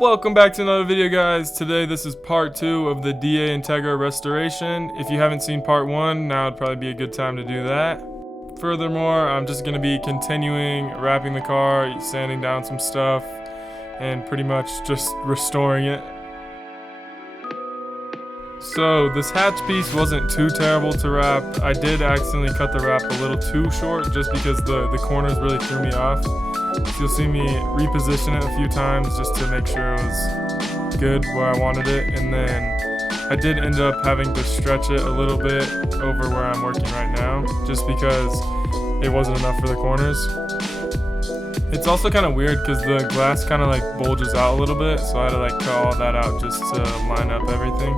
Welcome back to another video, guys. Today this is part 2 of the DA Integra restoration. If you haven't seen part 1, now would probably be a good time to do that. Furthermore, I'm just going to be continuing wrapping the car, sanding down some stuff, and pretty much just restoring it. So this hatch piece wasn't too terrible to wrap. I did accidentally cut the wrap a little too short just because the corners really threw me off. So you'll see me reposition it a few times just to make sure it was good where I wanted it, and then I did end up having to stretch it a little bit over where I'm working right now just because it wasn't enough for the corners. It's also kind of weird because the glass kind of like bulges out a little bit, so I had to like cut all that out just to line up everything.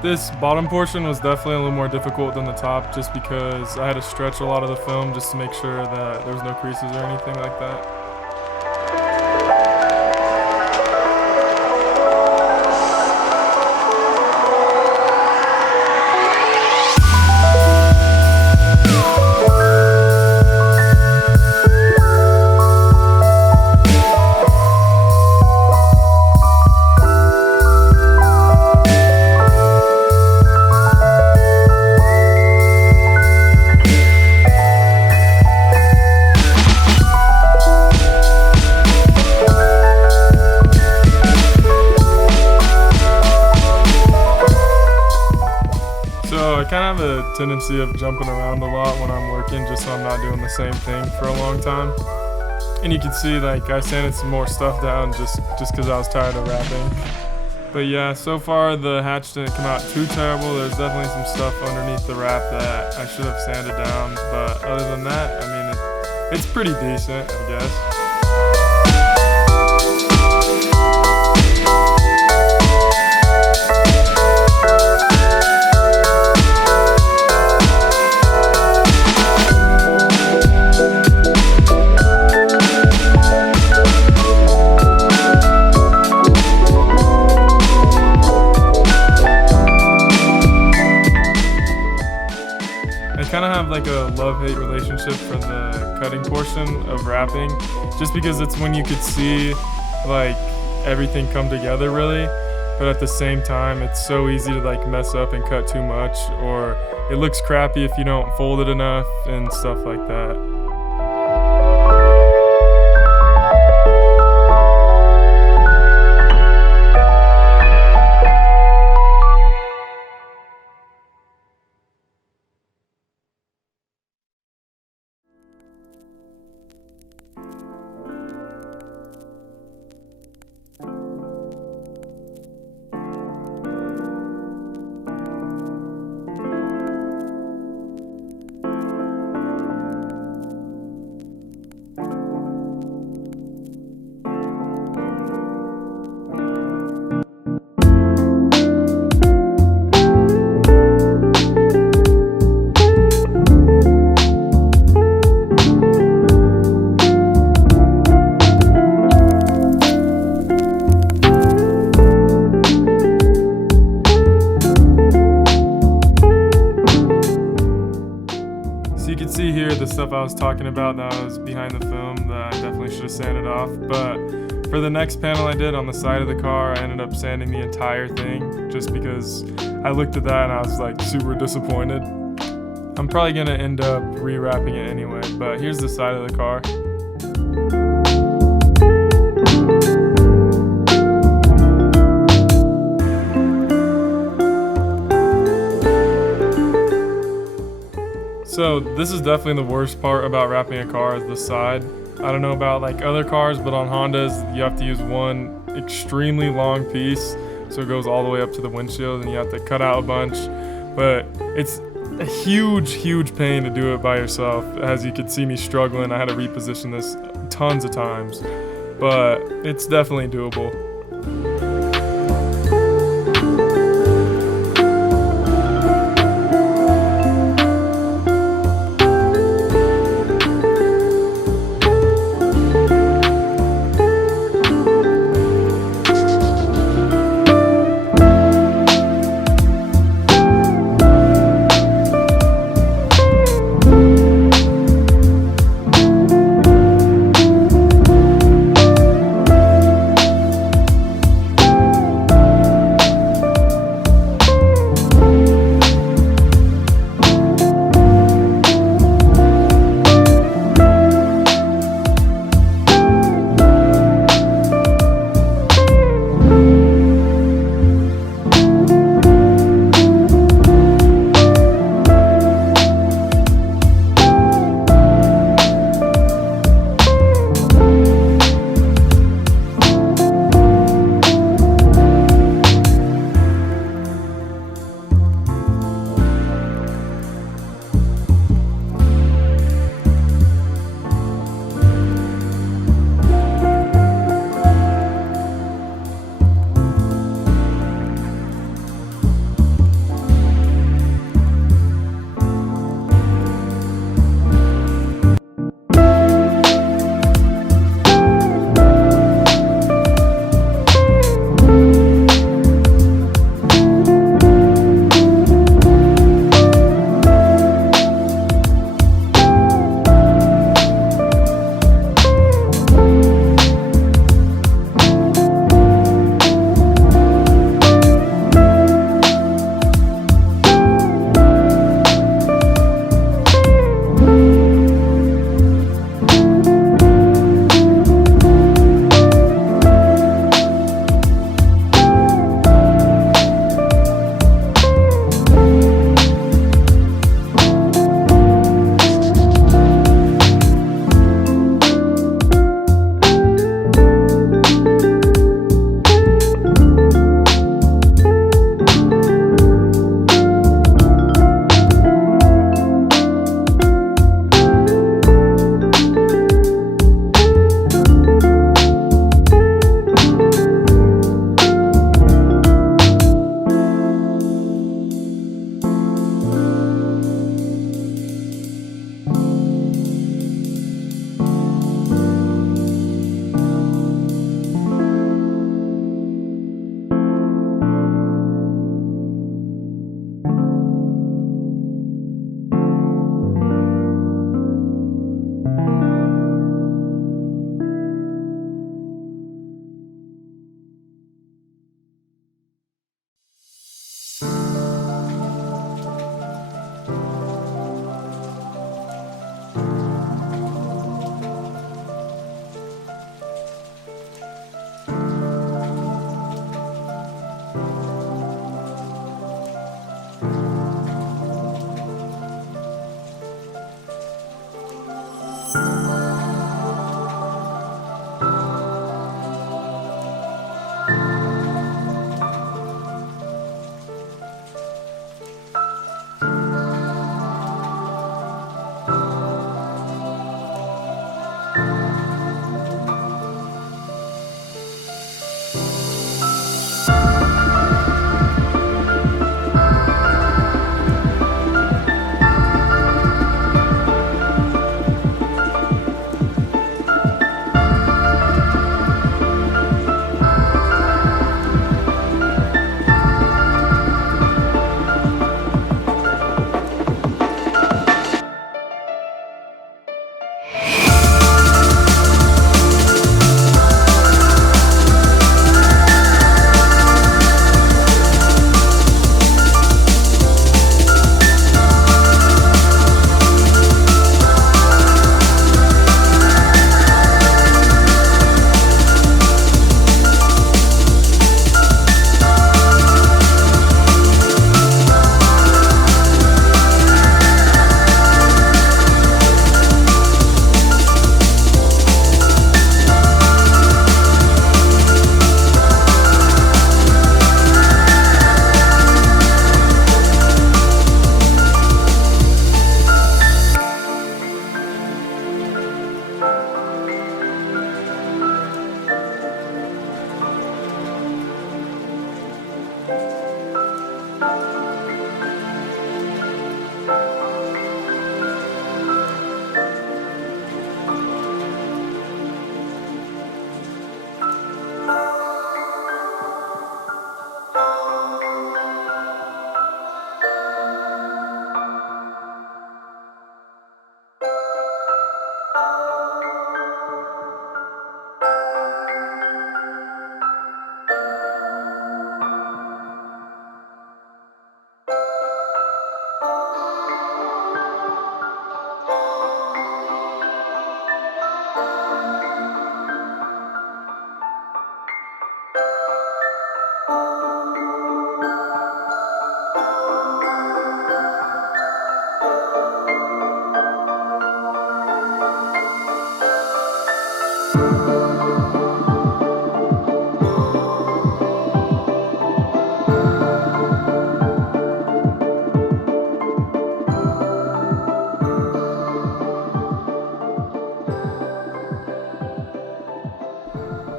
This bottom portion was definitely a little more difficult than the top just because I had to stretch a lot of the film just to make sure that there was no creases or anything like that. I kind of have a tendency of jumping around a lot when I'm working just so I'm not doing the same thing for a long time. And you can see like I sanded some more stuff down just because I was tired of wrapping. But yeah, so far the hatch didn't come out too terrible. There's definitely some stuff underneath the wrap that I should have sanded down. But other than that, I mean, it's pretty decent, I guess. I kind of have like a love-hate relationship for the cutting portion of wrapping just because it's when you could see like everything come together really, but at the same time it's so easy to like mess up and cut too much, or it looks crappy if you don't fold it enough and stuff like that. So you can see here the stuff I was talking about that was behind the film that I definitely should have sanded off. But for the next panel I did on the side of the car, I ended up sanding the entire thing just because I looked at that and I was like super disappointed. I'm probably gonna end up rewrapping it anyway, but here's the side of the car. So this is definitely the worst part about wrapping a car is the side. I don't know about like other cars, but on Hondas you have to use one extremely long piece, so it goes all the way up to the windshield and you have to cut out a bunch. But it's a huge pain to do it by yourself. As you could see me struggling, I had to reposition this tons of times, but it's definitely doable.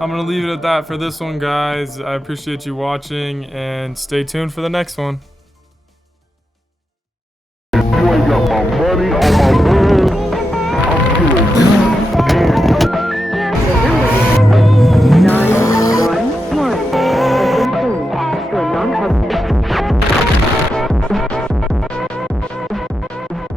I'm gonna leave it at that for this one, guys. I appreciate you watching, and stay tuned for the next one.